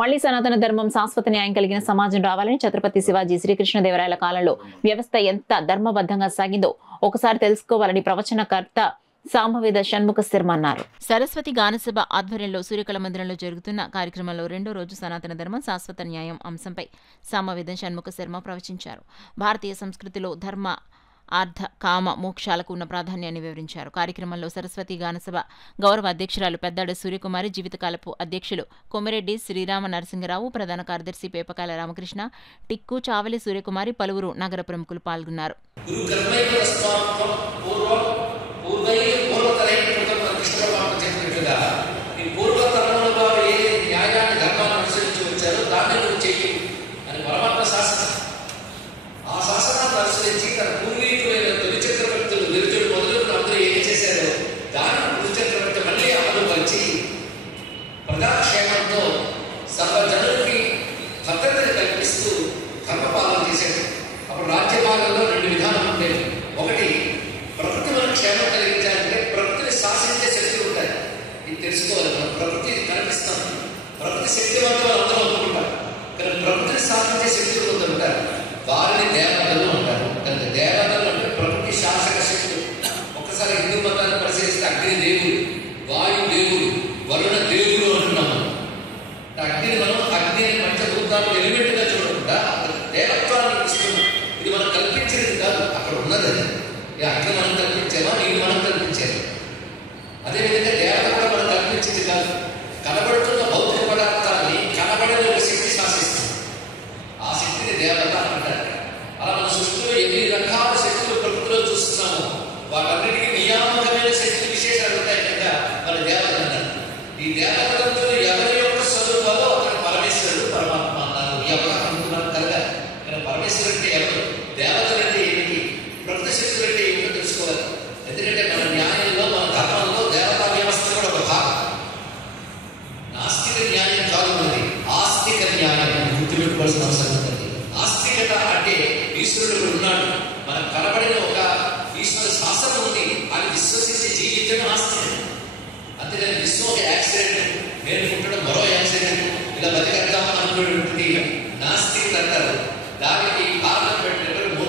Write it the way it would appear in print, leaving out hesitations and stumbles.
మళ్లీ సనాతన ధర్మం శాశ్వత న్యాయం కలిగిన సమాజం రావాలని ఛత్రపతి శివాజీ శ్రీకృష్ణదేవరాయల కాలంలో వ్యవస్థ ఎంత ధర్మబద్ధంగా సాగిందో ఒకసారి తెలుసుకోవాలని ప్రవచనకర్త సామవేద షణ్ముఖ శర్మ అన్నారు. సరస్వతి గానసభ ఆధ్వర్యంలో సూర్యకళ మందిరంలో జరుగుతున్న కార్యక్రమంలో రెండో రోజు సనాతన ధర్మం శాశ్వత న్యాయం అంశంపై సామవేద షణ్ముఖ శర్మ ప్రవచించారు. భారతీయ సంస్కృతిలో ధర్మ అర్థ కామ మోక్షాలకు ఉన్న ప్రాధాన్యాన్ని వివరించారు. కార్యక్రమంలో సరస్వతి గానసభ గౌరవ అధ్యక్షురాలు పెద్దాడ సూర్యకుమారి, జీవితకాలపు అధ్యక్షులు కొమిరెడ్డి శ్రీరామ నరసింగరావు, ప్రధాన కార్యదర్శి పేపకాల రామకృష్ణ, టిక్కు చావలి సూర్యకుమారి, పలువురు నగర ప్రముఖులు పాల్గొన్నారు. ప్రజాక్షేమంతో సర్వజనులకి భద్రతను కల్పిస్తూ ధర్మపాలన చేశాడు. అప్పుడు రాజ్యపాలనలో రెండు విధానం ఉండేవి. ఒకటి, ప్రకృతి మన క్షేమం కలిగించాలంటే ప్రకృతిని శాసించే శక్తులు ఉంటాయి. ఇది తెలుసుకోవాలి. మనం ప్రకృతి కనిపిస్తాం, ప్రకృతి శక్తివంతం అందరూ ఒప్పుకుంటారు. కానీ ప్రకృతిని శాసించే శక్తులు కొంత ఉంటారు. వారిని దేవతలు అంటారు. కనుక దేవతలు అంటే ప్రకృతి శాసక శక్తులు. ఒక్కసారి హిందూ మతాన్ని పరిశీలిస్తే అగ్ని దేవుడు, వాయు దేవుడు, వరుణ దేవుడు అంటున్నాము. అగ్నిని మనం అగ్నిని పంచభూతాలు ఎలిమెంట్ గా చూడకుండా దేవత్వాన్ని ఇస్తున్నాం. ఇది మనం కల్పించేది కాదు, అక్కడ ఉన్నది. అది అగ్ని మనం కల్పించామా, నీరు మనం కల్పించాము. అదేవిధంగా దేవత కూడా మనం కల్పించేది కాదు. కనబడుతున్న భౌతిక పదార్థాన్ని కనబడని ఒక శక్తి శాసిస్తుంది. ఆ శక్తిని దేవత అంటారు. అలా మన సృష్టిలో ఎన్ని రకాల శక్తులు ప్రకృతిలో చూస్తున్నామో వాటన్నిటికీ నియామకమైన శక్తులు విశేషాలు ఉంటాయి కదా, మన దేవత అన్నారు. ఈ దేవతలందరూ ఎవరి యొక్క స్వరూపాలో అతను పరమేశ్వరుడు, పరమాత్మ అన్నారు. ఈ అవగాహన కలగాలి. కానీ పరమేశ్వరుడు అంటే ఎవరు, దేవతలు అంటే ఏమిటి, ప్రకృతి శక్తులు అంటే ఏమిటో తెలుసుకోవాలి. ఎందుకంటే మన న్యాయంలో, మన ధర్మంలో దేవతా వ్యవస్థ కూడా ఒక భాగం. నాస్తిక న్యాయం కాదు, ఉన్నది ఆస్తిక న్యాయం. గుర్తుపెట్టుకోవాల్సిన అవసరం ఉంటుంది. ఆస్తికత అంటే ఈశ్వరుడు ఉన్నాడు, మనకు కనబడిన ఒక ఈశ్వర శాస్త్రం ఉంది, అది విశ్వసించి జీవించడం ఆస్తికత. అంతేగాని విశ్వం ఒక యాక్సిడెంట్, నేను పుట్టడం మరో యాక్సిడెంట్, ఇలా బతికేద్దామని అనుకునేటువంటి నాస్తికులు అంటారు. దానికి